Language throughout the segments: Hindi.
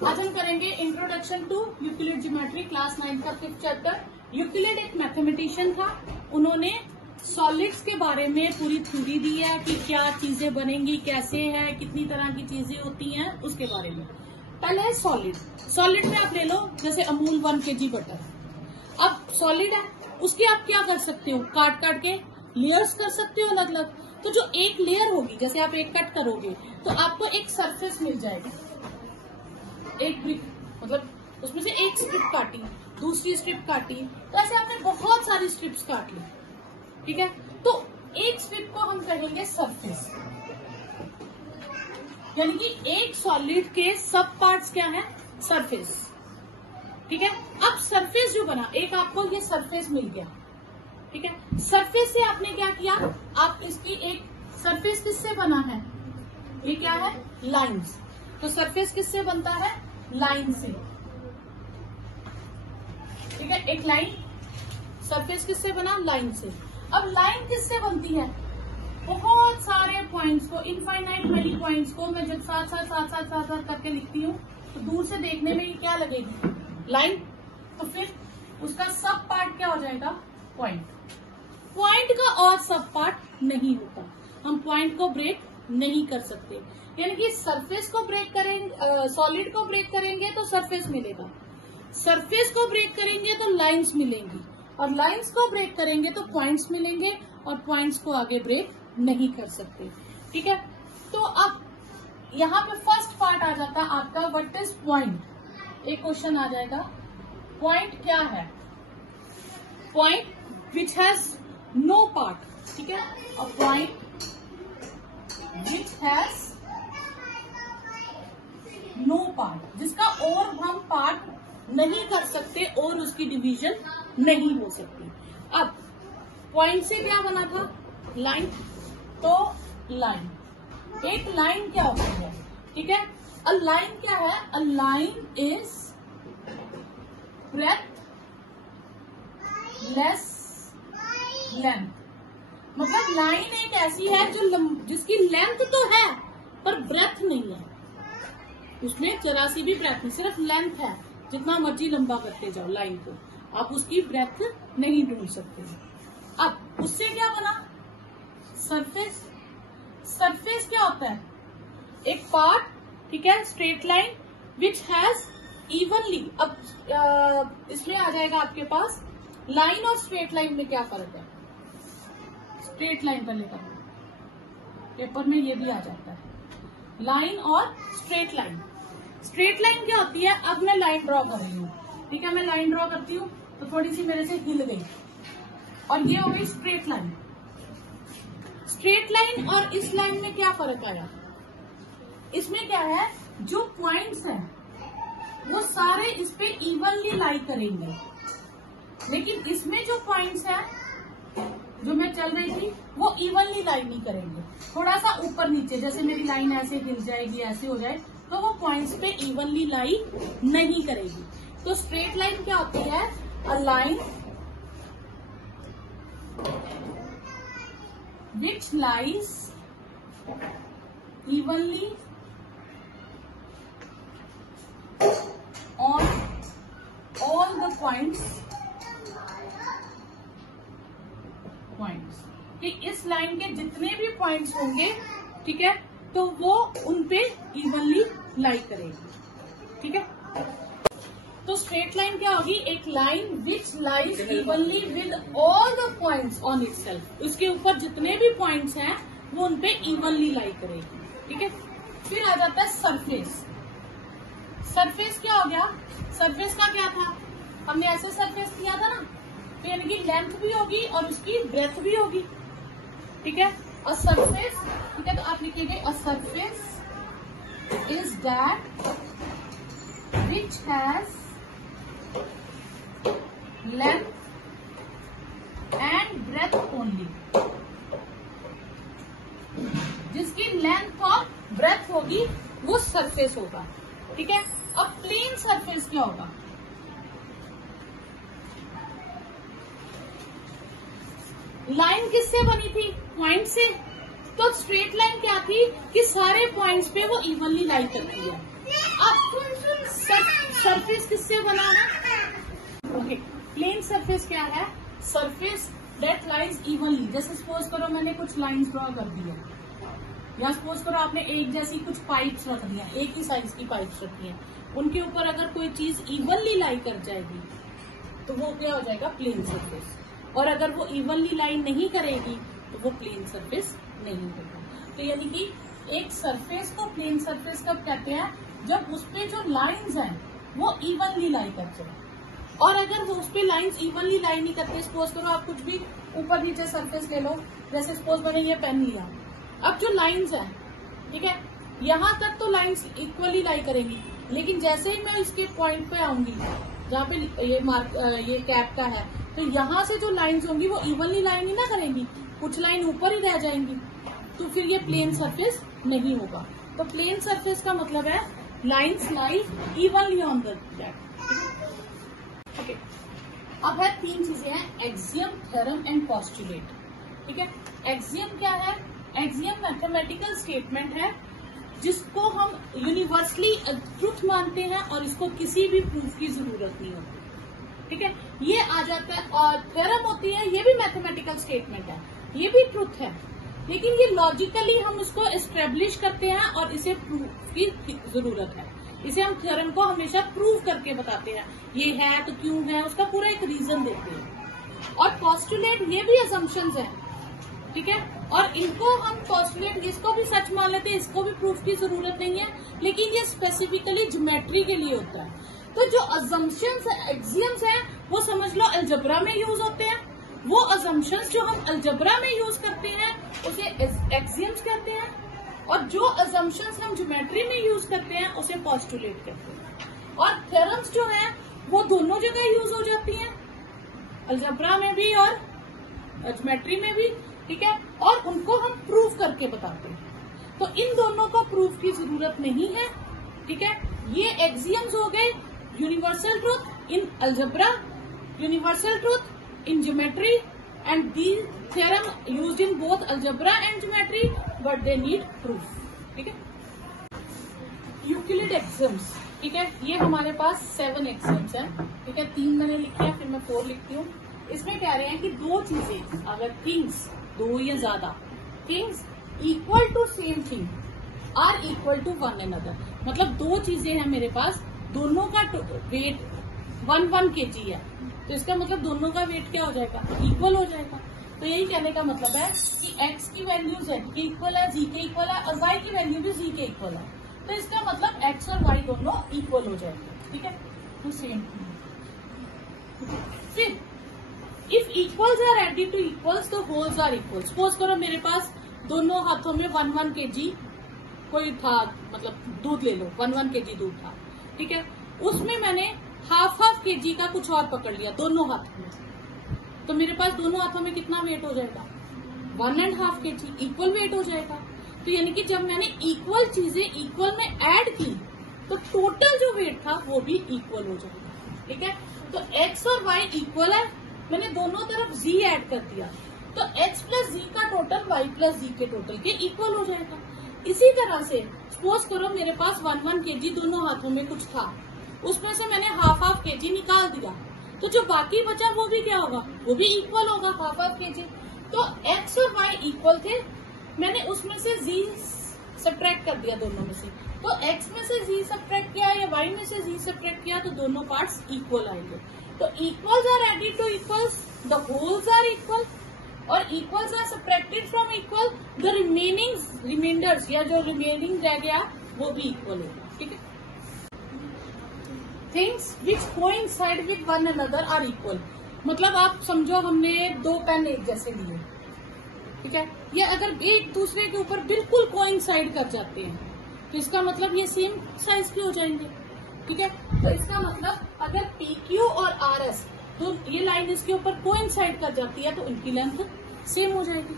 आज हम करेंगे introduction to Euclid geometry, class 9 का 5th चैप्टर। यूक्लिड एक मैथमेटिशियन था। उन्होंने सॉलिड्स के बारे में पूरी थ्योरी दी है कि क्या चीजें बनेंगी, कैसे है, कितनी तरह की चीजें होती हैं, उसके बारे में। पहले है सॉलिड। सॉलिड में आप ले लो जैसे अमूल 1 kg बटर। अब सॉलिड है, उसके आप क्या कर सकते हो, काट काट के लेयर्स कर सकते हो अलग अलग। तो जो एक लेयर होगी, जैसे आप एक कट करोगे तो आपको एक सरफेस मिल जाएगी, एक ब्रिक, मतलब उसमें से एक स्ट्रिप काटी, दूसरी स्ट्रिप काटी, तो ऐसे आपने बहुत सारी स्ट्रिप्स काट ली। ठीक है, तो एक स्ट्रिप को हम कहेंगे सरफेस, यानी कि एक सॉलिड के सब पार्ट्स क्या है, सरफेस। ठीक है, अब सरफेस जो बना, एक आपको ये सरफेस मिल गया। ठीक है, सरफेस से आपने क्या किया, आप इसकी एक सरफेस किससे बना है, ये क्या है, लाइंस। तो सरफेस किससे बनता है, लाइन से। ठीक है, एक लाइन, सरफेस किससे बना, लाइन से। अब लाइन किससे बनती है, बहुत सारे पॉइंट्स को, इनफाइनाइट मेनी पॉइंट्स को मैं जब साथ साथ करके लिखती हूँ तो दूर से देखने में ये क्या लगेगी, लाइन। तो फिर उसका सब पार्ट क्या हो जाएगा, पॉइंट। पॉइंट का और सब पार्ट नहीं होता, हम पॉइंट को ब्रेक नहीं कर सकते। यानी कि सरफेस को ब्रेक करेंगे, सॉलिड को ब्रेक करेंगे तो सरफेस मिलेगा, सरफेस को ब्रेक करेंगे तो लाइंस मिलेंगी, और लाइंस को ब्रेक करेंगे तो पॉइंट्स मिलेंगे, और पॉइंट्स को आगे ब्रेक नहीं कर सकते। ठीक है, तो अब यहाँ पे फर्स्ट पार्ट आ जाता है आपका, व्हाट इज पॉइंट। एक क्वेश्चन आ जाएगा, पॉइंट क्या है, point which has no part. ठीक है, a point which has no part, जिसका और हम पार्ट नहीं कर सकते और उसकी डिवीजन नहीं हो सकती। अब पॉइंट से क्या बना था, लाइन। तो लाइन, एक लाइन क्या होती है, ठीक है, अ लाइन क्या है, a line is breadthless length. मतलब लाइन एक ऐसी है जो जिसकी लेंथ तो है पर ब्रेथ नहीं है, उसमें जरा सी भी ब्रेथ नहीं, सिर्फ लेंथ है, जितना मर्जी लंबा करते जाओ लाइन को, आप उसकी ब्रेथ नहीं ढूंढ सकते। अब उससे क्या बना, सरफेस। सरफेस क्या होता है, एक पार्ट, ठीक है, straight line which has evenly. अब इसमें आ जाएगा आपके पास लाइन और स्ट्रेट लाइन में क्या फर्क है। स्ट्रेट लाइन पहले कर, पेपर में ये भी आ जाता है, लाइन और स्ट्रेट लाइन। स्ट्रेट लाइन क्या होती है, अब मैं लाइन ड्रॉ कर रही हूँ, ठीक है, मैं लाइन ड्रॉ करती हूँ तो थोड़ी सी मेरे से हिल गई और ये हो गई स्ट्रेट लाइन। स्ट्रेट लाइन और इस लाइन में क्या फर्क आया, इसमें क्या है, जो पॉइंट्स हैं वो सारे इस पे इवनली लाई करेंगे, लेकिन इसमें जो पॉइंट्स हैं जो मैं चल रही थी वो इवनली लाई नहीं करेंगे, थोड़ा सा ऊपर नीचे, जैसे मेरी लाइन ऐसे हिल जाएगी, ऐसे हो जाए, तो वो पॉइंट्स पे इवनली लाई नहीं करेगी। तो स्ट्रेट लाइन क्या होती है, a line which lies evenly on all the points कि इस लाइन के जितने भी पॉइंट्स होंगे, ठीक है, तो वो उन पे इवनली लाई करेगी। ठीक है, तो स्ट्रेट लाइन क्या होगी, एक line which lies evenly with all the points on itself, उसके ऊपर जितने भी पॉइंट्स हैं वो उन पे इवनली लाई करेगी। ठीक है, फिर आ जाता है सरफेस। सरफेस क्या हो गया, सरफेस का क्या था, हमने ऐसे सरफेस किया था ना, तो यानी कि लेंथ भी होगी और उसकी ब्रेथ भी होगी। ठीक है, अ सरफेस, ठीक है, तो आप लिखेंगे a surface is that which has length and breadth only, जिसकी लेंथ और ब्रेथ होगी वो सरफेस होगा। ठीक है, अब प्लेन सरफेस क्या होगा, लाइन किससे बनी थी, पॉइंट से, तो स्ट्रेट लाइन क्या थी कि सारे पॉइंट्स पे वो इवनली लाई करती है। अब सरफेस किससे बना है? ओके, प्लेन सरफेस क्या है? Surface that lies evenly. जैसे सपोज करो मैंने कुछ लाइंस ड्रॉ कर दी है, या सपोज करो आपने एक जैसी कुछ पाइप्स रख दिया, एक ही साइज की पाइप्स रखी है, उनके ऊपर अगर कोई चीज इवनली लाई कर जाएगी तो वो क्या हो जाएगा? Plane surface. और अगर वो इवनली लाई नहीं करेगी तो वो प्लेन सरफेस नहीं होगा। तो यानी कि एक सरफेस को प्लेन सरफेस कब कहते हैं? जब उसपे जो लाइंस हैं वो इवनली लाई कर जाए। और अगर वो उसपे लाइंस इवनली लाई नहीं करते, सपोज करो आप कुछ भी ऊपर नीचे सरफेस ले लो, जैसे सपोज मैंने ये पेन लिया, अब जो लाइंस है, ठीक है, यहाँ तक तो लाइंस इक्वली लाई करेंगी, लेकिन जैसे ही मैं इसके पॉइंट पे आऊंगी जहाँ पे ये कैप का है, तो यहाँ से जो लाइंस होंगी वो इवनली लाई नहीं ना करेंगी, कुछ लाइन ऊपर ही रह जाएंगी, तो फिर ये प्लेन सरफेस नहीं होगा। तो प्लेन सरफेस का मतलब है lines lie evenly on the cap. Okay, अब है तीन चीजें हैं, एक्सियम, थ्योरम एंड पोस्टुलेट। ठीक है, एक्सियम क्या है? एक्सियम मैथमेटिकल स्टेटमेंट है जिसको हम यूनिवर्सली ट्रुथ मानते हैं और इसको किसी भी प्रूफ की जरूरत नहीं होती। ठीक है, ये आ जाता है। और थ्योरम होती है, ये भी मैथमेटिकल स्टेटमेंट है, ये भी ट्रुथ है, लेकिन ये लॉजिकली हम उसको एस्टेब्लिश करते हैं और इसे प्रूफ की जरूरत है। इसे हम थ्योरम को हमेशा प्रूव करके बताते हैं, ये है तो क्यों है, उसका पूरा एक रीजन देते हैं। और पोस्टुलेट ये भी असम्पशंस है, ठीक है, और इनको हम पोस्टुलेट इसको भी सच मान लेते हैं, इसको भी प्रूफ की जरूरत नहीं है, लेकिन ये स्पेसिफिकली ज्योमेट्री के लिए होता है। तो जो असम्पशंस एक्सियम्स है वो समझ लो अलजेब्रा में यूज होते हैं, वो असम्पशंस जो हम अलजेब्रा में यूज करते हैं उसे एक्सियम्स कहते हैं, और जो असम्पशंस हम ज्योमेट्री में यूज करते हैं उसे पोस्टुलेट कहते हैं। और थ्योरम्स जो है वो दोनों जगह यूज हो जाती हैं, अलजेब्रा में भी और ज्योमेट्री में भी, ठीक है, और उनको हम प्रूव करके बताते हैं। तो इन दोनों को प्रूफ की जरूरत नहीं है। ठीक है, ये एक्सियम्स हो गए, universal truth in algebra, universal truth in geometry, and the theorem used in both algebra and geometry, but they need proof. ठीक है, यूक्लिड एक्सियम्स, ठीक है, ये हमारे पास 7 एक्सियम्स हैं। ठीक है, 3 मैंने लिखे हैं, फिर मैं 4 लिखती हूँ। इसमें कह रहे हैं कि दो चीजें अगर थिंग्स, दो या ज्यादा things equal to same thing are equal to one another, मतलब दो चीजें हैं मेरे पास, दोनों का वेट 1 kg है, तो इसका मतलब दोनों का वेट क्या हो जाएगा? इक्वल हो जाएगा। तो यही कहने का मतलब है कि x की वैल्यू z के इक्वल है, g के इक्वल है, और y की वैल्यू भी g के इक्वल है, तो इसका मतलब x और y दोनों इक्वल हो जाएंगे। ठीक है, तो सेम। फिर if equals are added to equals तो होल्स आर इक्वल। सपोज करो मेरे पास दोनों हाथों में 1 kg कोई था, मतलब दूध ले लो, 1 kg दूध था, ठीक है, उसमें मैंने हाफ kg का कुछ और पकड़ लिया दोनों हाथों में, तो मेरे पास दोनों हाथों में कितना वेट हो जाएगा? 1.5 kg, इक्वल वेट हो जाएगा। तो यानी कि जब मैंने इक्वल चीजें इक्वल में ऐड की तो टोटल जो वेट था वो भी इक्वल हो जाएगा। ठीक है, तो x और y इक्वल है, मैंने दोनों तरफ z ऐड कर दिया, तो x प्लस z का टोटल y प्लस z के टोटल के इक्वल हो जाएगा। इसी तरह से सपोज करो मेरे पास 1 kg दोनों हाथों में कुछ था, उसमें से मैंने हाफ kg निकाल दिया, तो जो बाकी बचा वो भी क्या होगा? वो भी इक्वल होगा, हाफ kg। तो x और y इक्वल थे, मैंने उसमें से z सब्ट्रैक्ट कर दिया दोनों में से, तो x में से z सब्ट्रैक्ट किया या y में से z सब्ट्रैक्ट किया, तो दोनों पार्ट्स इक्वल आएंगे। तो equals are added to equals, the wholes are equal, और equals are subtracted from equal, the remainders या जो रिमेनिंग रह गया वो भी इक्वल होगा। ठीक है, things which coincide with one another are equal, मतलब आप समझो हमने 2 पेन एक जैसे लिए, ठीक है, ये अगर एक दूसरे के ऊपर बिल्कुल कोइंसाइड कर जाते हैं तो इसका मतलब ये सेम साइज के हो जाएंगे। ठीक है, तो इसका मतलब अगर PQ और RS, तो ये लाइन इसके ऊपर कोइंसाइड कर जाती है तो इनकी लेंथ सेम हो जाएगी।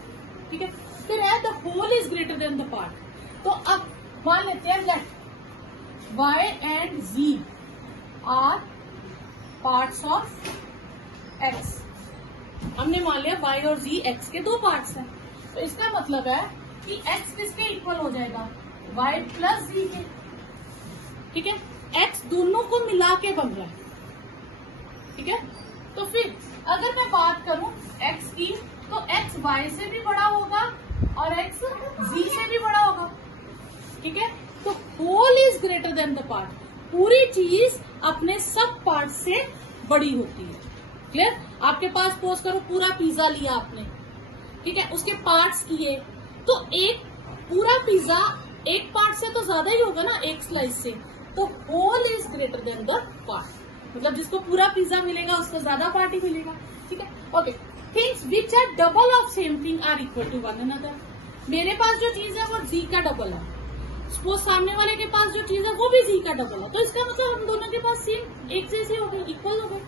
ठीक है, फिर है the whole is greater than the part, तो अब मान लेते हैं let Y and Z are parts of X, हमने मान लिया Y और Z X के 2 पार्ट्स हैं, तो इसका मतलब है कि x किसके इक्वल हो जाएगा, y प्लस z के। ठीक है, x दोनों को मिला के बन रहा है। ठीक है, तो फिर अगर मैं बात करूं x की, तो x y से भी बड़ा होगा और x z से भी बड़ा होगा। ठीक है, तो whole is greater than the part, पूरी चीज अपने सब पार्ट से बड़ी होती है। क्लियर? आपके पास सपोज करो पूरा पिज्जा लिया आपने, ठीक है, उसके पार्ट्स किए, तो एक पूरा पिज्जा एक पार्ट से तो ज्यादा ही होगा ना, एक स्लाइस से, तो whole is greater than the part, मतलब जिसको पूरा पिज्जा मिलेगा उसको ज्यादा पार्ट ही मिलेगा। ठीक है, okay. Things which are double of same thing are equal to one another. मेरे पास जो चीज है वो जी का डबल है, सपोज सामने वाले के पास जो चीज है वो भी जी का डबल है, तो इसका मतलब हम दोनों के पास सेम एक जैसे हो गए, इक्वल हो गए।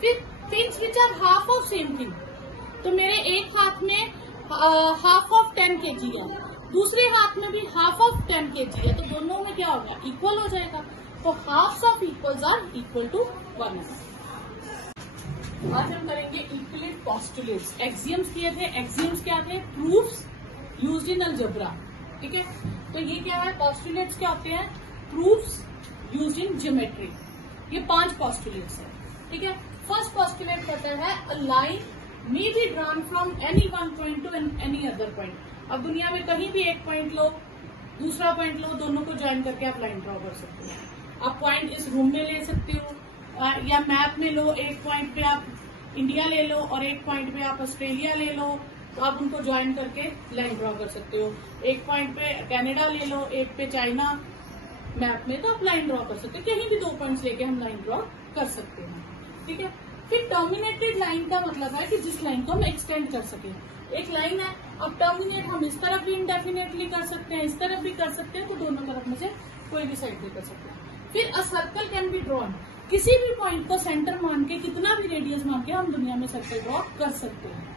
फिर things which are half of same thing, तो मेरे एक हाथ में हाफ ऑफ 10 kg है, दूसरे हाथ में भी हाफ ऑफ 10 kg है, तो दोनों में क्या होगा, इक्वल हो जाएगा। तो halves of equals are equal to one. आज हम करेंगे इक्विलिट पोस्टुलेट्स। एक्सियम्स किए थे, एक्सियम्स क्या थे, प्रूफ्स यूज्ड इन अलजेब्रा। ठीक है, तो ये क्या है, पोस्टुलेट्स क्या होते हैं, प्रूफ्स यूज्ड इन ज्योमेट्री। ये 5 पोस्टुलेट्स है। ठीक है, फर्स्ट पोस्टुलेट कहता है a line may be drawn from any one point two any other point. अब दुनिया में कहीं भी एक पॉइंट लो, दूसरा पॉइंट लो, दोनों को ज्वाइन करके आप लाइन ड्रॉ कर सकते हो। आप पॉइंट इस रूम में ले सकते हो, या मैप में लो, एक पॉइंट पे आप इंडिया ले लो और एक पॉइंट पे आप ऑस्ट्रेलिया ले लो, तो आप उनको ज्वाइन करके लाइन ड्रॉ कर सकते हो। एक पॉइंट पे कनाडा ले लो, एक पे चाइना मैप में, तो आप लाइन ड्रॉ कर सकते हो। कहीं भी 2 पॉइंट्स लेके हम लाइन ड्रॉ कर सकते हैं। ठीक है, फिर टर्मिनेटेड लाइन का मतलब है कि जिस लाइन को हम एक्सटेंड कर सके। एक लाइन है, अब टर्मिनेट हम इस तरफ भी इंडेफिनेटली कर सकते हैं, इस तरफ भी कर सकते हैं, तो दोनों तरफ में से कोई भी साइड भी कर सकते हैं। फिर a circle can be drawn, किसी भी पॉइंट को सेंटर मान के, कितना भी रेडियस मान के हम दुनिया में सर्कल ड्रॉ कर सकते हैं।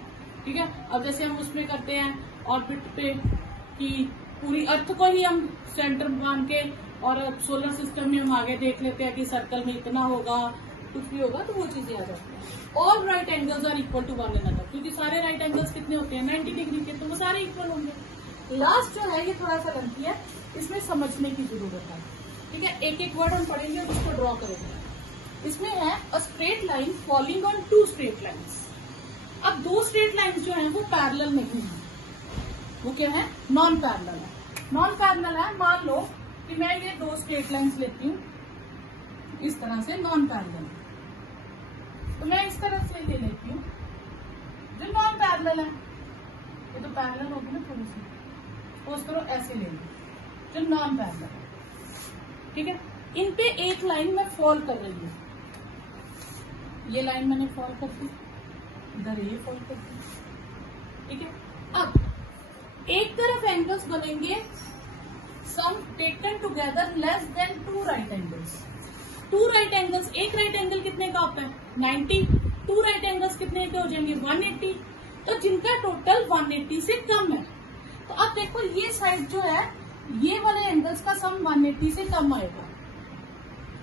ठीक है, अब जैसे हम उसमें करते हैं ऑर्बिट पे कि पूरी अर्थ को ही हम सेंटर मान के, और सोलर सिस्टम में हम आगे देख लेते हैं कि सर्कल में इतना होगा, कुछ भी होगा, तो वो चीजें आ जाती हैं। All right angles are equal to one another, क्योंकि सारे राइट एंगल्स कितने होते हैं, 90 डिग्री के, तो वो सारे इक्वल होंगे। लास्ट जो है ये थोड़ा सा लेंथी है, इसमें समझने की जरूरत है। ठीक है, एक एक वर्ड हम पढ़ेंगे और उसको ड्रॉ करेंगे। इसमें है a straight line falling on 2 straight lines. अब 2 स्ट्रेट लाइन्स जो है वो पैरेलल नहीं है, वो क्या है, नॉन पैरेलल है। नॉन पैरेलल है, मान लो कि मैं ये 2 स्ट्रेट लाइन्स लेती हूँ इस तरह से, नॉन पैरेलल, तो मैं इस तरफ से ये लेती हूँ जो नॉन पैरेलल है, ये तो पैरेलल होगी ना थोड़ी सी, सपोज करो ऐसे ले लो जो नॉन पैरेलल है। ठीक है, इन पे एक लाइन में फॉल कर रही हूँ, ये लाइन मैंने फॉल कर दी, इधर ये फॉल कर दी। ठीक है, अब एक तरफ एंगल्स बनेंगे sum taken together less than 2 right angles. 2 right angles, एक राइट एंगल कितने का होता है, 90, 2 राइट एंगल्स कितने के हो जाएंगे, 180, तो जिनका टोटल 180 से कम है। तो अब देखो ये साइड जो है, ये वाले एंगल्स का सम 180 से कम आएगा।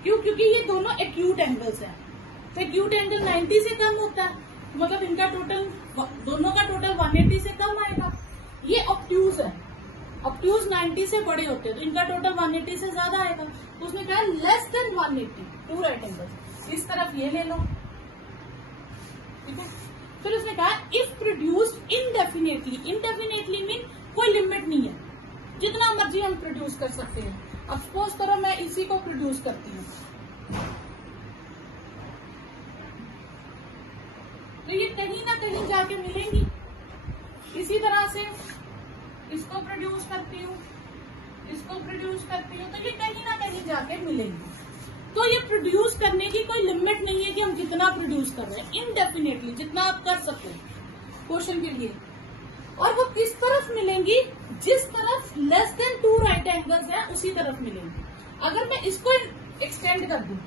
क्यों? क्योंकि ये दोनों एक्यूट एंगल्स हैं, तो एक्यूट एंगल 90 से कम होता है, मतलब इनका टोटल, दोनों का टोटल 180 से कम आएगा। ये ऑब्ट्यूज है, ऑब्ट्यूज 90 से बड़े होते हैं, तो इनका टोटल 180 से ज्यादा आएगा। तो उसने कहा लेस देन 180, 2 राइट एंगल्स, इस तरफ ये ले लो। ठीक है, फिर उसने कहा if produced indefinitely, indefinitely mean कोई लिमिट नहीं है, जितना मर्जी हम प्रोड्यूस कर सकते हैं। अब सपोज करो मैं इसी को प्रोड्यूस करती हूँ, तो ये कहीं ना कहीं जाके मिलेंगी। इसी तरह से इसको प्रोड्यूस करती हूँ, इसको प्रोड्यूस करती हूँ, तो ये कहीं ना कहीं जाके मिलेंगी। तो ये प्रोड्यूस करने की कोई लिमिट नहीं है कि हम जितना प्रोड्यूस कर रहे हैं, इनडेफिनेटली जितना आप कर सकते हैं क्वेश्चन के लिए। और वो किस तरफ मिलेंगी, जिस तरफ लेस देन 2 राइट एंगल्स है उसी तरफ मिलेंगी। अगर मैं इसको एक्सटेंड कर दूं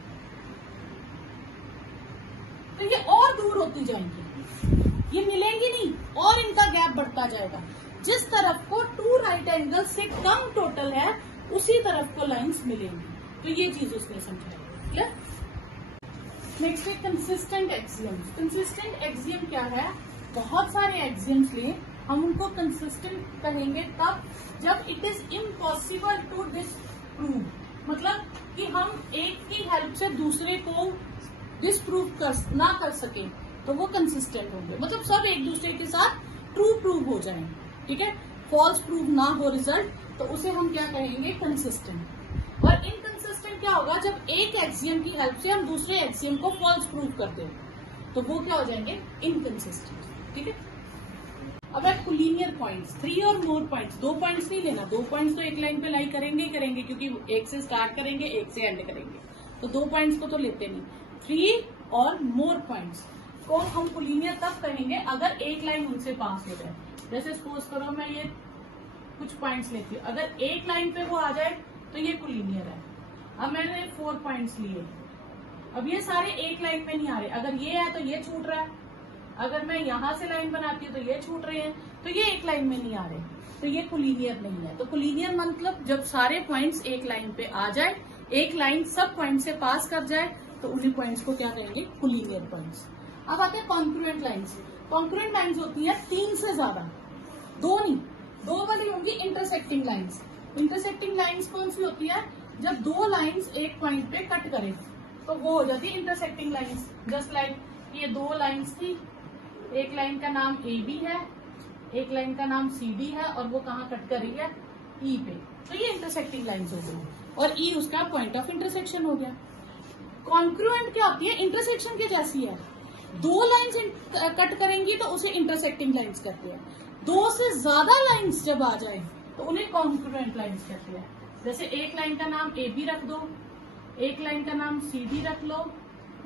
तो ये और दूर होती जाएंगी, ये मिलेंगी नहीं और इनका गैप बढ़ता जाएगा। जिस तरफ को 2 राइट एंगल से कम टोटल है उसी तरफ को लाइंस मिलेंगी। तो ये चीज उसने समझाई। क्लियर? नेक्स्ट है कंसिस्टेंट एक्सियम। कंसिस्टेंट एक्सियम क्या है, बहुत सारे एक्सियम्स लें हम उनको कंसिस्टेंट कहेंगे तब जब it is impossible to disprove, मतलब कि हम एक की हेल्प से दूसरे को डिसप्रूव ना कर सके तो वो कंसिस्टेंट होंगे, मतलब सब एक दूसरे के साथ ट्रू प्रूव हो जाए, ठीक है, फॉल्स प्रूव ना हो रिजल्ट, तो उसे हम क्या कहेंगे, कंसिस्टेंट। और इनकंसिस्टेंट क्या होगा, जब एक एक्सियम की हेल्प से हम दूसरे एक्सियम को फॉल्स प्रूव कर दें तो वो क्या हो जाएंगे, इनकंसिस्टेंट, ठीक है। अब है कोलिनियर पॉइंट्स, 3 और मोर पॉइंट्स, 2 पॉइंट्स नहीं लेना, 2 पॉइंट्स तो एक लाइन पे लाई करेंगे ही करेंगे, क्योंकि एक से स्टार्ट करेंगे एक से एंड करेंगे, तो 2 पॉइंट्स को तो लेते नहीं। 3 और मोर पॉइंट्स को हम कोलिनियर तब कहेंगे अगर एक लाइन उनसे पास हो जाए। जैसे सपोज करो मैं ये कुछ पॉइंट्स लेती हूँ, अगर एक लाइन पे वो आ जाए तो ये कोलिनियर है। अब मैंने 4 पॉइंट्स लिए, अब ये सारे एक लाइन में नहीं आ रहे, अगर ये है तो ये छूट रहा है, अगर मैं यहां से लाइन बनाती हूँ तो ये छूट रहे हैं, तो ये एक लाइन में नहीं आ रहे, तो ये कोलिनियर नहीं है। तो कोलिनियर मतलब जब सारे पॉइंट्स एक लाइन पे आ जाए, एक लाइन सब पॉइंट से पास कर जाए, तो उन्हीं पॉइंट्स को क्या कहेंगे, कोलिनियर पॉइंट्स। अब आते हैं कॉन्क्रुएंट लाइन्स। कॉन्क्रुएंट लाइन्स होती है 3 से ज्यादा, 2 नहीं, 2 वाली होंगी इंटरसेक्टिंग लाइन्स। इंटरसेक्टिंग लाइन्स कौन सी होती है, जब 2 लाइन्स एक पॉइंट पे कट करें तो वो हो जाती है इंटरसेक्टिंग लाइन्स। जस्ट लाइक ये 2 लाइन्स थी, एक लाइन का नाम AB है, एक लाइन का नाम CD है, और वो कहाँ कट कर रही है, E पे, तो ये इंटरसेक्टिंग लाइन्स हो गई, और E उसका पॉइंट ऑफ इंटरसेक्शन हो गया। कॉन्क्रुएंट क्या होती है, इंटरसेक्शन के जैसी है, 2 लाइन्स कट करेंगी तो उसे इंटरसेक्टिंग लाइन्स कहते हैं। 2 से ज्यादा लाइन्स जब आ जाए तो उन्हें कॉन्क्रुएंट लाइन्स कहते हैं। जैसे एक लाइन का नाम AB रख दो, एक लाइन का नाम CD रख लो,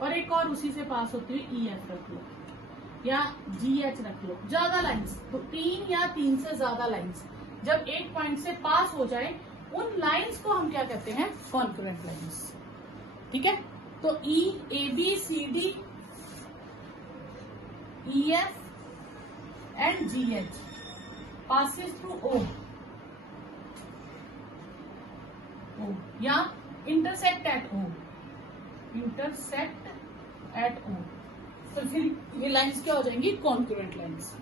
और एक और उसी से पास होती हुई EF रख लो, या GH रख लो। ज्यादा लाइन्स, तो 3 या 3 से ज्यादा लाइन्स जब एक पॉइंट से पास हो जाए, उन लाइन्स को हम क्या कहते हैं, कॉन्क्रुएंट लाइन्स, ठीक है। तो E, AB, CD, EF and GH passes through O, या intersect at O, तो फिर ये लाइंस क्या हो जाएंगी, कॉन्क्रुएंट लाइंस।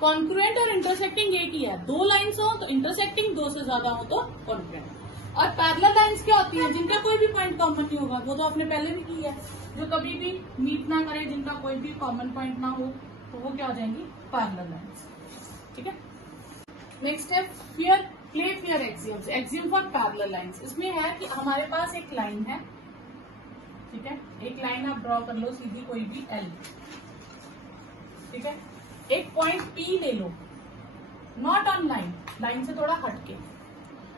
कॉन्क्रुएंट और इंटरसेक्टिंग एक ही है, 2 लाइंस हो तो इंटरसेक्टिंग, 2 से ज्यादा हो तो कॉन्क्रुएंट। और पैरेलल लाइंस क्या होती है, जिनका कोई भी पॉइंट कॉमन नहीं होगा, वो तो आपने पहले भी की है, जो कभी भी मीट ना करे, जिनका कोई भी कॉमन पॉइंट ना हो, तो वो क्या हो जाएंगी, पैरेलल लाइंस, ठीक है। नेक्स्ट है play fair axioms, axiom for parallel lines. इसमें है कि हमारे पास एक लाइन है, ठीक है, एक लाइन आप ड्रॉ कर लो सीधी, कोई भी L, ठीक है, एक पॉइंट P ले लो, नॉट ऑन लाइन, लाइन से थोड़ा हटके।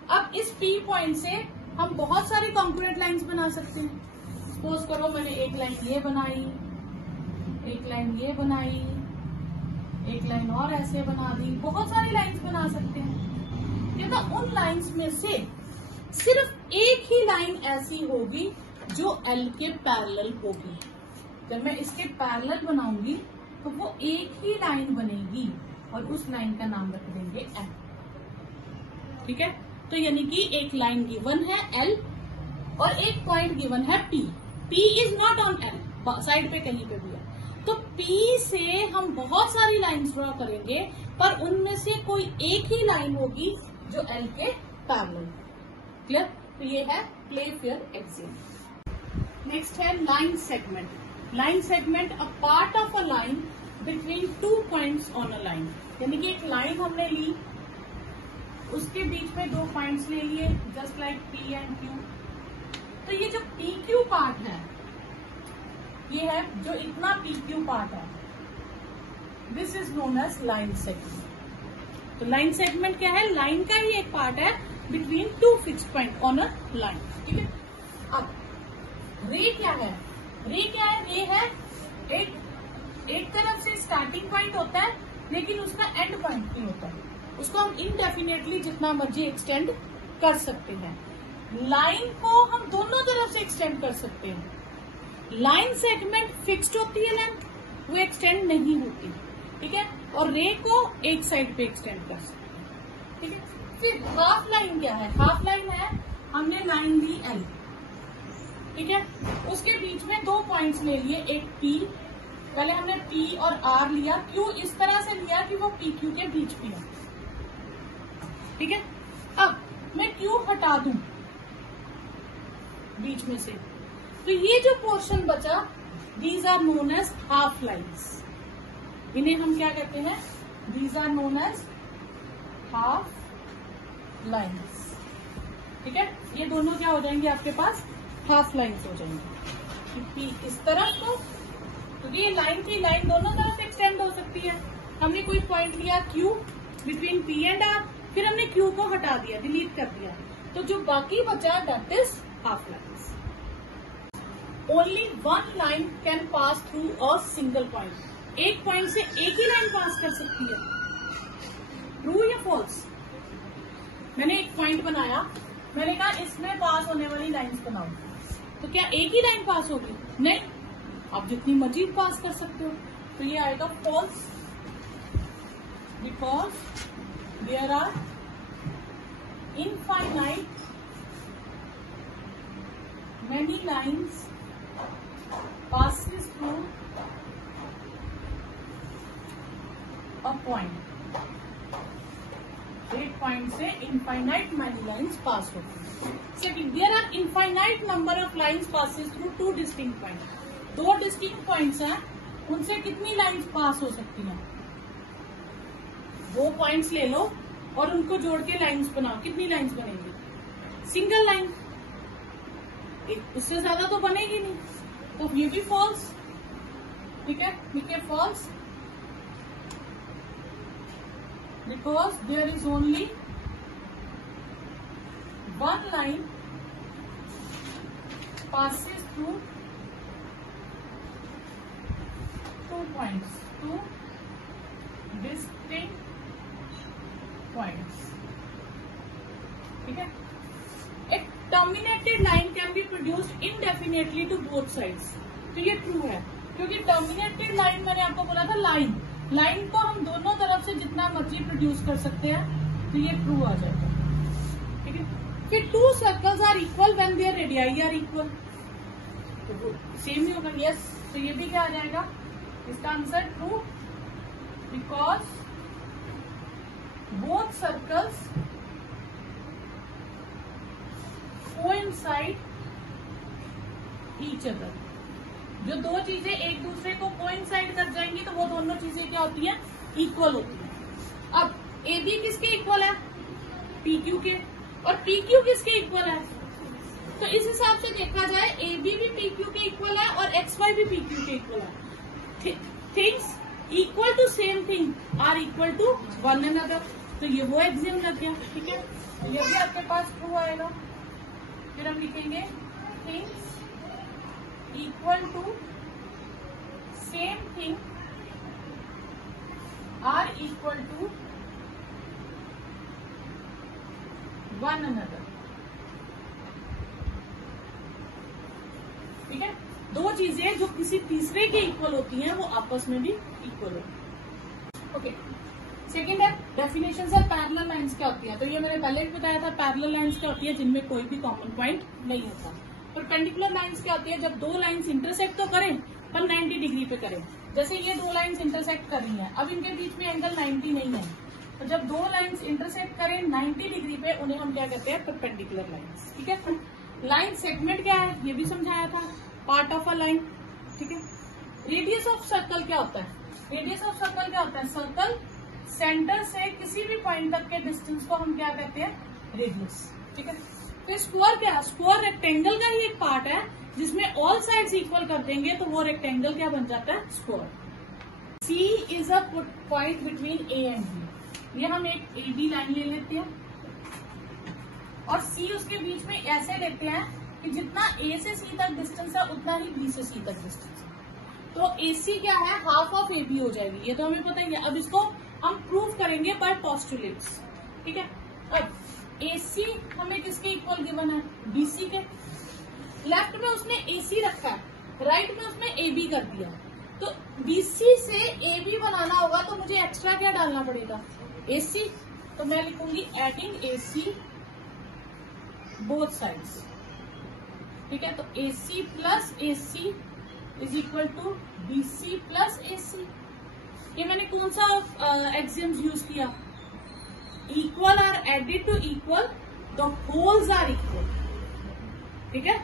अब इस P पॉइंट से हम बहुत सारी कॉन्क्रुएंट लाइंस बना सकते हैं। सपोज करो मैंने एक लाइन ये बनाई, एक लाइन ये बनाई, एक लाइन और ऐसे बना दी, बहुत सारी लाइंस बना सकते हैं। ये तो उन लाइंस में से सिर्फ एक ही लाइन ऐसी होगी जो L के पैरेलल होगी। जब मैं इसके पैरेलल बनाऊंगी तो वो एक ही लाइन बनेगी, और उस लाइन का नाम रख देंगे L, ठीक है। तो यानी कि एक लाइन गिवन है L और एक पॉइंट गिवन है P। P is not on L, side पे कहीं पे भी है, तो P से हम बहुत सारी लाइंस ड्रॉ करेंगे, पर उनमें से कोई एक ही लाइन होगी जो L के पैरेलल। क्लियर? तो ये है प्ले फेयर एक्सियम। नेक्स्ट है line segment. Line segment, a part of a line between 2 points on a line. यानी कि एक लाइन हमने ली, उसके बीच में 2 पॉइंट्स ले लिए, just like P and Q। तो ये जो PQ पार्ट है, ये है जो इतना PQ पार्ट है, this is known as line segment. तो लाइन सेगमेंट क्या है, लाइन का ही एक पार्ट है between 2 fixed point on a line, ठीक है। अब रे क्या है, रे क्या है, रे है एक तरफ से स्टार्टिंग पॉइंट होता है, लेकिन उसका एंड पॉइंट नहीं होता है, उसको हम इनडेफिनेटली जितना मर्जी एक्सटेंड कर सकते हैं। लाइन को हम दोनों तरफ से एक्सटेंड कर सकते हैं। लाइन सेगमेंट फिक्स्ड होती है लेंथ, वो एक्सटेंड नहीं होती, ठीक है। और रे को एक साइड पे एक्सटेंड कर सकते हैं, ठीक है। फिर हाफ लाइन क्या है, हाफ लाइन है, हमने लाइन ली L, ठीक है, उसके बीच में 2 पॉइंट्स ले लिए, एक P पहले हमने P और R लिया, Q इस तरह से लिया कि वो PQ के बीच में है, ठीक है। अब मैं Q हटा दूं बीच में से, तो ये जो पोर्शन बचा, these are known as half lines. इन्हें हम क्या कहते हैं? These are known as half lines, ठीक है। ये दोनों क्या हो जाएंगे आपके पास? हाफ लाइन्स हो जाएंगे। P इस तरफ को, क्योंकि ये लाइन की लाइन दोनों तरफ एक्सटेंड हो सकती है। हमने कोई पॉइंट लिया Q between P and R, फिर हमने Q को हटा दिया, डिलीट कर दिया, तो जो बाकी बचा that is half lines. Only one line can pass through a single point. एक पॉइंट से एक ही लाइन पास कर सकती है। ट्रू या फॉल्स? मैंने एक पॉइंट बनाया, मैंने कहा इसमें पास होने वाली लाइंस बनाओ, तो क्या एक ही लाइन पास होगी? नहीं, आप जितनी मर्जी पास कर सकते हो। तो ये आएगा false, because there are infinite many lines passes through a point। एक पॉइंट से इनफाइनाइट मैनी लाइन्स पास होती है। Second, there are infinite number of lines passes through two distinct point. दो डिस्टिंक्ट पॉइंट्स हैं, उनसे कितनी लाइन्स पास हो सकती हैं? दो पॉइंट्स ले लो और उनको जोड़ के लाइन्स बनाओ, कितनी लाइन्स बनेंगी? सिंगल लाइन, उससे ज्यादा तो बनेगी नहीं, तो ये भी फॉल्स, ठीक है। ठीक है, false, because there is only one line passes through two points, two distinct points, ठीक है। एक terminated line can be produced indefinitely to both sides, तो ये ट्रू है, क्योंकि टर्मिनेटेड लाइन मैंने आपको बोला था, लाइन को हम दोनों तरफ से जितना मर्जी प्रोड्यूस कर सकते हैं, तो ये ट्रू आ जाएगा, ठीक है। फिर two circles are equal when their radii are equal, तो सेम ही होगा, यस। तो ये भी क्या आ जाएगा? इसका answer true, because both circles coincide each other. जो दो चीजें एक दूसरे को कोइंसाइड कर जाएंगी, तो वो दोनों चीजें क्या होती हैं? इक्वल होती हैं। अब AB किसके इक्वल है? PQ के, और PQ किसके इक्वल है? तो इस हिसाब से देखा जाए AB भी PQ के इक्वल है और XY भी PQ के इक्वल है। Things equal to same thing are equal to one another, तो ये वो एक्सियम लग गया, ठीक है। ये भी आपके पास ट्रू आएगा। फिर हम लिखेंगे things equal to same thing are equal to one another, ठीक है। दो चीजें जो किसी तीसरे के इक्वल होती हैं, वो आपस में भी इक्वल होती हैं, ओके। सेकेंड है डेफिनेशन ऑफ पैरेलल लाइंस क्या होती है? तो ये मैंने पहले भी बताया था, पैरेलल लाइंस क्या होती है? जिनमें कोई भी कॉमन पॉइंट नहीं होता। परपेंडिकुलर लाइंस क्या होती है? जब दो लाइंस इंटरसेक्ट तो करें, पर 90 डिग्री पे करें। जैसे ये दो लाइंस इंटरसेक्ट कर रही हैं, अब इनके बीच में एंगल 90 नहीं है, तो जब दो लाइंस इंटरसेक्ट करें 90 डिग्री पे, उन्हें हम क्या कहते हैं? परपेंडिकुलर लाइंस, ठीक है। लाइन सेगमेंट क्या है? ये भी समझाया था, पार्ट ऑफ अ लाइन, ठीक है। रेडियस ऑफ सर्कल क्या होता है? रेडियस ऑफ सर्कल क्या होता है? सर्कल सेंटर से किसी भी पॉइंट तक के डिस्टेंस को हम क्या कहते हैं? रेडियस, ठीक है। फिर स्क्वायर क्या है? स्क्वायर रेक्टेंगल का ही एक पार्ट है, जिसमें ऑल साइड्स इक्वल कर देंगे तो वो रेक्टेंगल क्या बन जाता है? Square. C is a point between A and B. ये हम एक AB लाइन ले लेते हैं और C उसके बीच में ऐसे लेते हैं कि जितना A से C तक डिस्टेंस है, उतना ही B से C तक डिस्टेंस है। तो AC क्या है? हाफ ऑफ AB हो जाएगी, ये तो हमें पता ही है। अब इसको हम प्रूव करेंगे बाय पोस्टुलेट्स, ठीक है। अब AC हमें किसके इक्वल गिवन है? BC के। लेफ्ट में उसने AC रखा है, राइट में उसने AB कर दिया, तो BC से AB बनाना होगा, तो मुझे एक्स्ट्रा क्या डालना पड़ेगा? AC। तो मैं लिखूंगी एडिंग AC बोथ साइड्स, ठीक है। तो AC plus AC is equal to BC plus AC। ये मैंने कौन सा एक्सियम्स यूज किया? Equal are added to equal, the wholes are equal. ठीक है,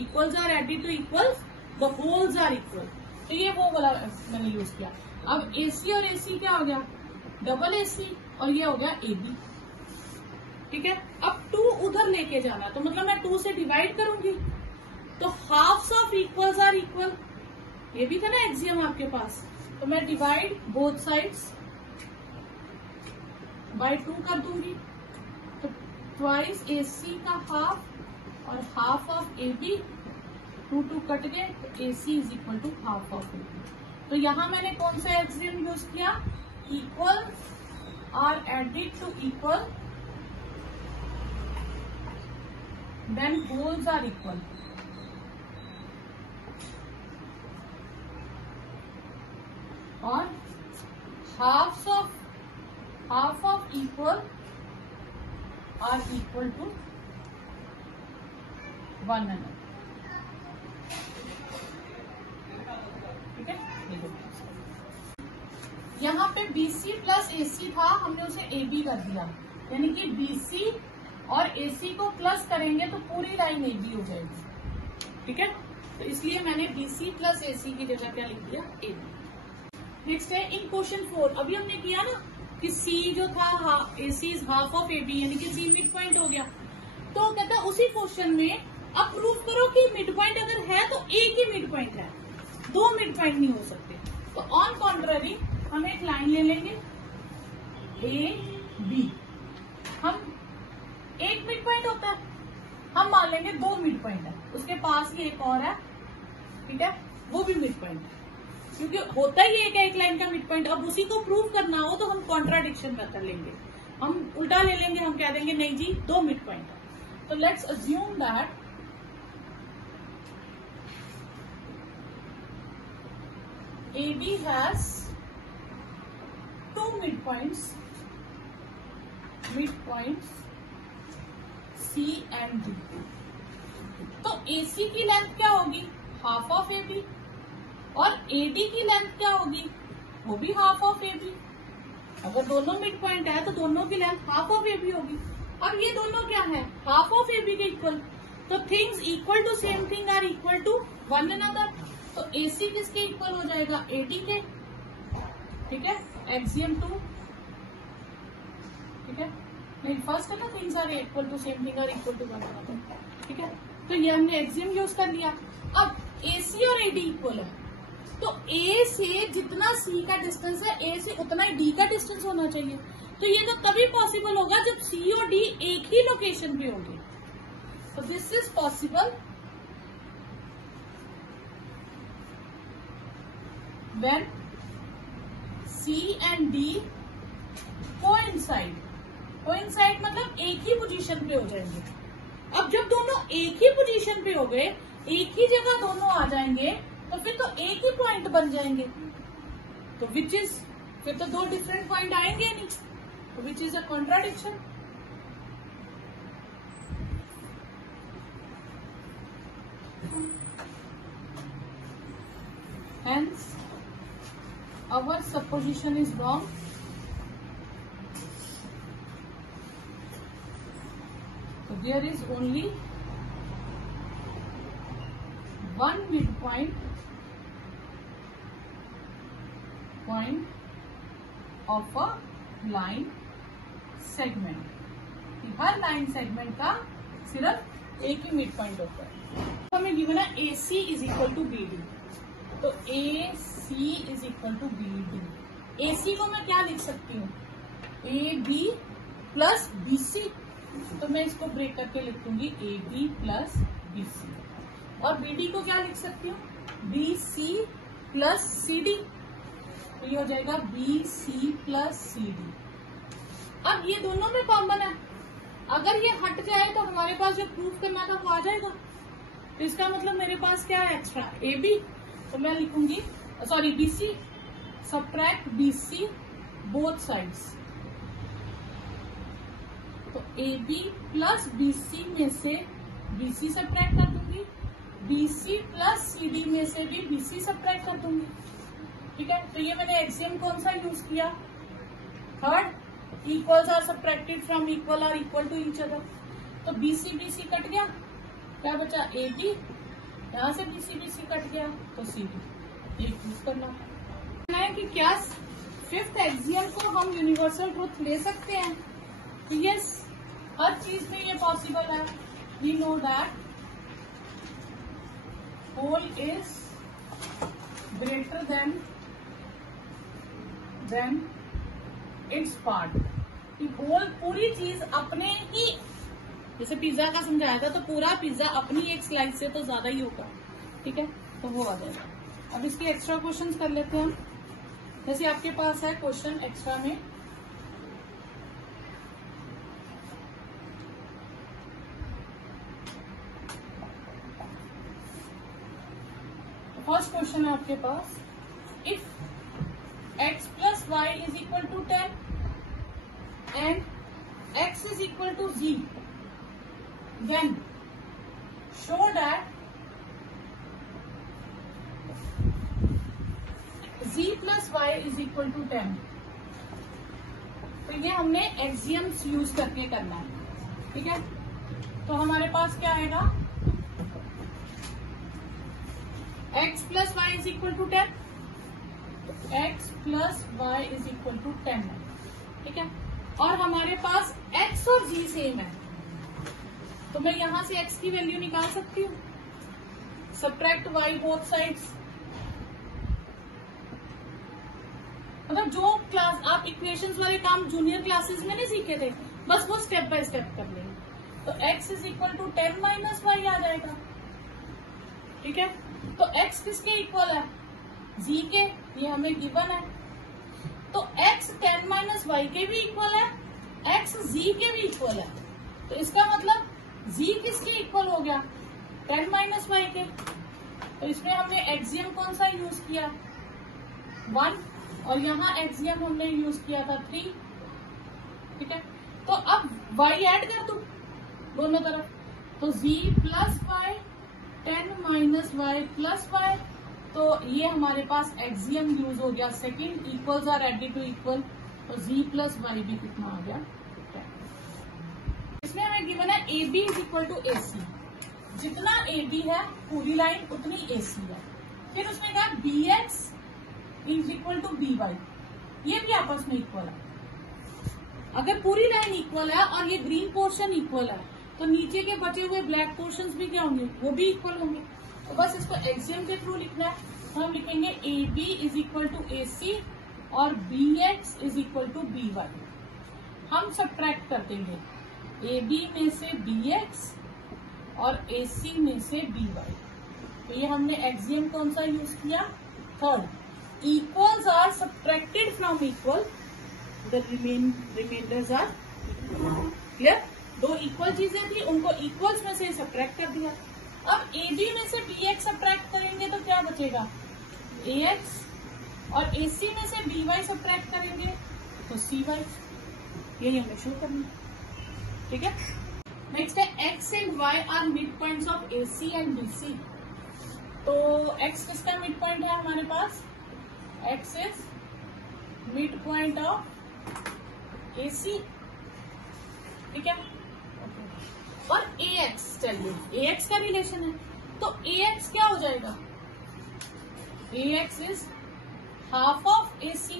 equals are added to equal, the wholes are equal. तो ये वो वाला मैंने यूज किया। अब AC और AC क्या हो गया? डबल AC, और ये हो गया AB। ठीक है, अब 2 उधर लेके जाना, तो मतलब मैं 2 से डिवाइड करूंगी, तो halves of equals are equal. ये भी था ना एक्सियम आपके पास, तो मैं डिवाइड बोथ साइड्स बाय 2 कर दूंगी, तो ट्वाइस AC का हाफ और हाफ ऑफ AB, 2 कट गए, तो AC is equal to half of AB। तो यहां मैंने कौन सा एक्सियम यूज किया? Equal are added to equal, then wholes are equal. और half of equal are equal to one another. ठीक है, यहाँ पे BC प्लस AC था, हमने उसे AB कर दिया, यानी कि BC और AC को प्लस करेंगे तो पूरी लाइन AB हो जाएगी। ठीक है, तो इसलिए मैंने BC प्लस AC की जगह क्या लिख दिया? AB। नेक्स्ट है इन क्वेश्चन 4, अभी हमने किया ना कि C जो था AC is half of AB, यानी कि C मिड पॉइंट हो गया। तो कहता है उसी क्वेश्चन में अब प्रूव करो कि मिड पॉइंट अगर है तो एक ही मिड पॉइंट है, 2 मिड पॉइंट नहीं हो सकते। तो ऑन कॉन्ट्ररी हम एक लाइन ले लेंगे AB, हम एक मिड पॉइंट होता है, हम मान लेंगे 2 मिड पॉइंट है, उसके पास ही एक और है। ठीक है, वो भी मिड पॉइंट है, क्योंकि होता ही एक लाइन का मिड पॉइंट। अब उसी को प्रूव करना हो तो हम कॉन्ट्राडिक्शन मेथड लेंगे, हम उल्टा ले लेंगे, हम कह देंगे नहीं जी 2 मिड पॉइंट है। तो let's assume that AB has 2 midpoints C and D। तो AC की लेंथ क्या होगी? हाफ ऑफ AB, और AD की लेंथ क्या होगी? वो भी हाफ ऑफ AB। अगर दोनों मिड पॉइंट है तो दोनों की लेंथ हाफ ऑफ AB होगी। और ये दोनों क्या है? हाफ ऑफ AB के इक्वल। तो things equal to same thing are equal to one another. तो AC किसके इक्वल हो जाएगा? AD के। ठीक है, एक्सियम 2। ठीक है, नहीं फर्स्ट है ना, things are equal to same thing are equal to one another. ठीक है, तो ये हमने एक्सियम यूज कर लिया। अब AC और AD इक्वल है, तो A से जितना C का डिस्टेंस है, A से उतना ही D का डिस्टेंस होना चाहिए। तो ये तो तभी पॉसिबल होगा जब C और D एक ही लोकेशन पे होंगे। तो this is possible when C and D coincide मतलब एक ही पोजीशन पे हो जाएंगे। अब जब दोनों एक ही पोजीशन पे हो गए, एक ही जगह दोनों आ जाएंगे, तो फिर तो एक ही पॉइंट बन जाएंगे। तो विच इज, फिर तो 2 डिफरेंट पॉइंट आएंगे नहीं, तो which is a contradiction. Hence our supposition is wrong. So there is only one midpoint of a line segment। Her line segment का सिर्फ एक ही मिड पॉइंट होता है। तो हमें गिवन है AC is equal to BD, तो AC is equal to BD। AC को मैं क्या लिख सकती हूँ? AB प्लस BC, तो मैं इसको ब्रेक करके लिख दूंगी AB प्लस BC। और BD को क्या लिख सकती हूँ? BC प्लस CD, तो ये हो जाएगा BC प्लस CD। अब ये दोनों में कॉमन है, अगर ये हट जाए तो हमारे पास जो प्रूफ करना था वो आ जाएगा। तो इसका मतलब मेरे पास क्या है एक्स्ट्रा? AB, तो मैं लिखूंगी sorry BC, subtract BC both sides. तो AB प्लस BC में से BC सबट्रैक्ट कर दूंगी, BC प्लस CD में से भी BC सब्ट्रैक्ट कर दूंगी। ठीक है, तो ये मैंने एक्सियम कौन सा यूज किया, third, equals are subtracted from equal और इक्वल टू ईच अदर। तो BC BC कट गया, क्या बचा AB, यहाँ से BC BC कट गया तो CD, ये यूज करना है कि क्या फिफ्थ एक्सियम को हम यूनिवर्सल ट्रूथ ले सकते हैं। तो यस, हर चीज में ये पॉसिबल है। We know that whole is greater than its part. कि होल पूरी चीज अपने ही, जैसे पिज्जा का समझाया था, तो पूरा पिज्जा अपनी एक स्लाइस से तो ज्यादा ही होगा। ठीक है, तो वो आ जाएगा। अब इसके एक्स्ट्रा क्वेश्चंस कर लेते हैं हम। जैसे आपके पास है क्वेश्चन एक्स्ट्रा में, फर्स्ट क्वेश्चन है आपके पास, if x plus y is equal to 10 and x is equal to z, then show that z plus y is equal to 10। तो ये हमने एक्सियम्स यूज करके करना है। ठीक है, तो हमारे पास क्या आएगा, x plus y is equal to 10, x plus y is equal to 10 है। ठीक है, और हमारे पास x और z सेम है, तो मैं यहां से x की वैल्यू निकाल सकती हूँ। सब्ट्रैक्ट y बोथ साइड्स, मतलब जो क्लास आप इक्वेशंस वाले काम जूनियर क्लासेस में नहीं सीखे थे, बस वो स्टेप बाय स्टेप कर लेंगे। तो x is equal to 10 minus y आ जाएगा। ठीक है, तो x किसके इक्वल है, z के, ये हमें गिवन है। तो x 10 माइनस वाई के भी इक्वल है, x z के भी इक्वल है। तो इसका मतलब z किसके इक्वल हो गया, 10 माइनस वाई के। तो इसमें हमने एक्सियम कौन सा यूज किया, 1, और यहाँ एक्सियम हमने यूज किया था 3। ठीक है, तो अब y ऐड कर दूं दोनों तरफ, तो z plus y 10 minus y plus y, तो ये हमारे पास एक्सियम यूज हो गया second, equals are added to equal, तो z प्लस वाई भी कितना आ गया 10। इसमें हमें गिवन है AB is equal to AC, जितना AB है पूरी लाइन उतनी AC है। फिर उसने कहा BX is equal to BY, ये भी आपस में इक्वल है। अगर पूरी लाइन इक्वल है और ये ग्रीन पोर्शन इक्वल है, तो नीचे के बचे हुए ब्लैक पोर्शंस भी क्या होंगे, वो भी इक्वल होंगे। तो बस इसको एक्सियम के थ्रू लिखना है, तो हम लिखेंगे AB is equal to AC और BX is equal to BY। हम सब्ट्रैक्ट कर देंगे AB में से BX और AC में से BY। तो ये हमने एक्सियम कौन सा यूज किया, third, equals are subtracted from equal, the remainders are clear. दो इक्वल चीजें थी, उनको इक्वल्स में से सब्ट्रैक्ट कर दिया। अब AB में से BX सब्ट्रैक्ट करेंगे तो क्या बचेगा, AX, और AC में से BY सब्ट्रैक्ट करेंगे तो CY। यही हमें शो करना है। ठीक है, नेक्स्ट है X and Y are mid points of AC and BC। तो X किसका मिड पॉइंट है हमारे पास, X is mid point of AC। ठीक है, और AX, चलिए AX का रिलेशन है, तो AX क्या हो जाएगा, AX is half of AC,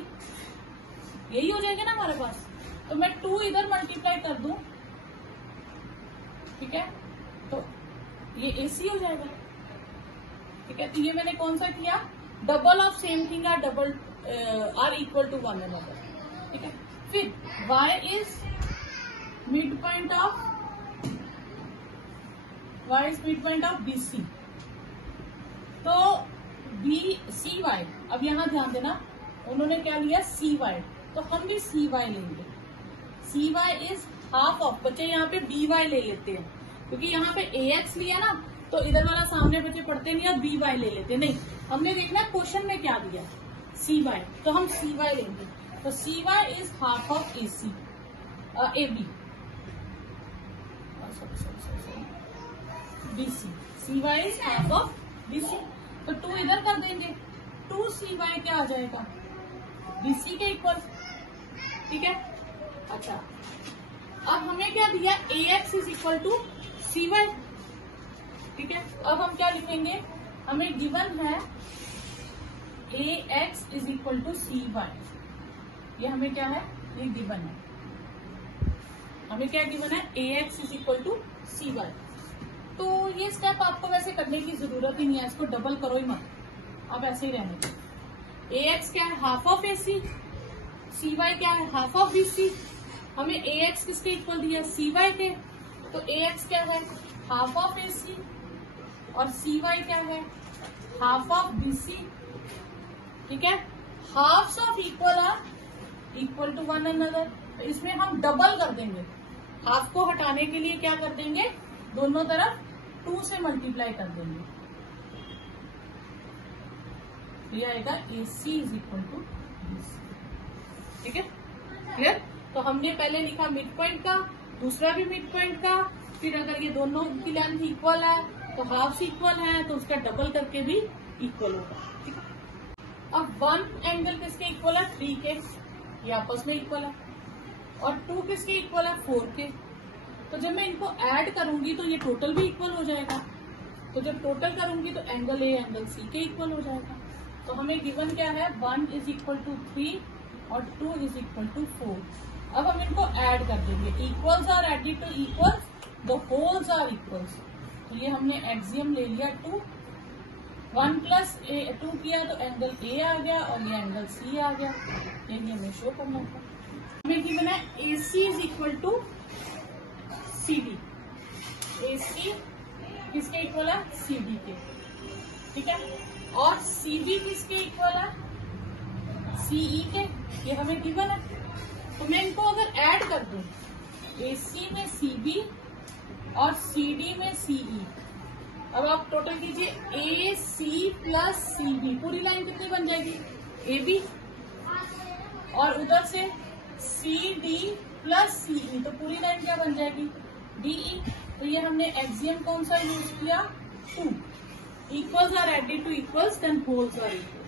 यही हो जाएगा ना हमारे पास। तो मैं 2 इधर मल्टीप्लाई कर दूं, ठीक है, तो ये AC हो जाएगा। ठीक है, तो ये मैंने कौन सा किया, double of same thing are double are equal to one another. ठीक है, फिर Y is mid point of BC, तो CY, अब यहां ध्यान देना, उन्होंने क्या लिया CY, तो हम भी CY लेंगे। CY इज हाफ ऑफ, बच्चे यहाँ पे BY ले लेते हैं, क्योंकि यहाँ पे AX लिया ना, तो इधर वाला सामने बच्चे पढ़ते नहीं और BY ले लेते नहीं। हमने देखना क्वेश्चन में क्या दिया, CY, तो हम CY लेंगे। तो CY is half of AB। BC, CY is half of BC। तो 2 इधर कर देंगे, 2CY क्या आ जाएगा, BC के इक्वल। ठीक है, अच्छा अब हमें क्या दिया, AX is equal to CY। ठीक है, अब हम क्या लिखेंगे, हमें गिवन है AX is equal to CY। ये हमें क्या है, ये गिवन है, हमें क्या गिवन है, AX is equal to CY। तो ये स्टेप आपको वैसे करने की जरूरत ही नहीं है, इसको डबल करो ही मत, आप ऐसे ही रहने दो। AX क्या है, हाफ ऑफ AC, CY क्या है, हाफ ऑफ BC। हमें AX किसके इक्वल दिया, CY के, तो AX क्या है, हाफ ऑफ AC और CY क्या है, हाफ ऑफ BC। ठीक है, halves of equal are equal to one another, तो इसमें हम डबल कर देंगे, हाफ को हटाने के लिए क्या कर देंगे, दोनों तरफ 2 से मल्टीप्लाई कर देंगे, ये आएगा AC is equal to BC। ठीक है, क्लियर। तो हमने पहले लिखा मिड पॉइंट का, दूसरा भी मिड पॉइंट का, फिर अगर ये दोनों की लेंथ इक्वल है तो हाफ इक्वल है, तो उसका डबल करके भी इक्वल होगा। ठीक है, अब 1 एंगल किसके इक्वल है, 3 के, ये आपस में इक्वल है, और 2 किसके इक्वल है, 4 के। तो जब मैं इनको ऐड करूंगी तो ये टोटल भी इक्वल हो जाएगा, तो जब टोटल करूंगी तो एंगल A एंगल C के इक्वल हो जाएगा। तो हमें गिवन क्या है, 1 इज इक्वल टू 3 और 2 इज इक्वल टू 4। अब हम इनको ऐड कर देंगे, equals are added to equals, the wholes are equals. तो ये हमने एक्सियम ले लिया 2, 1 प्लस 2 किया तो एंगल A आ गया और ये एंगल C आ गया, यही हमें शो करना था। हमें गिवन है AC is equal to CD, AC किसके इक्वल है, CD के। ठीक है, और CB किसके इक्वल है, CE के, ये हमें गिवन है। तो मैं इनको अगर ऐड कर दूं, AC में CB और CD में CE, अब आप टोटल कीजिए, AC प्लस CB, पूरी लाइन कितनी बन जाएगी, AB, और उधर से CD प्लस CE, तो पूरी लाइन क्या बन जाएगी, DE। तो ये हमने एक्सियम कौन सा यूज किया, 2, equals are added to equals then wholes are equal.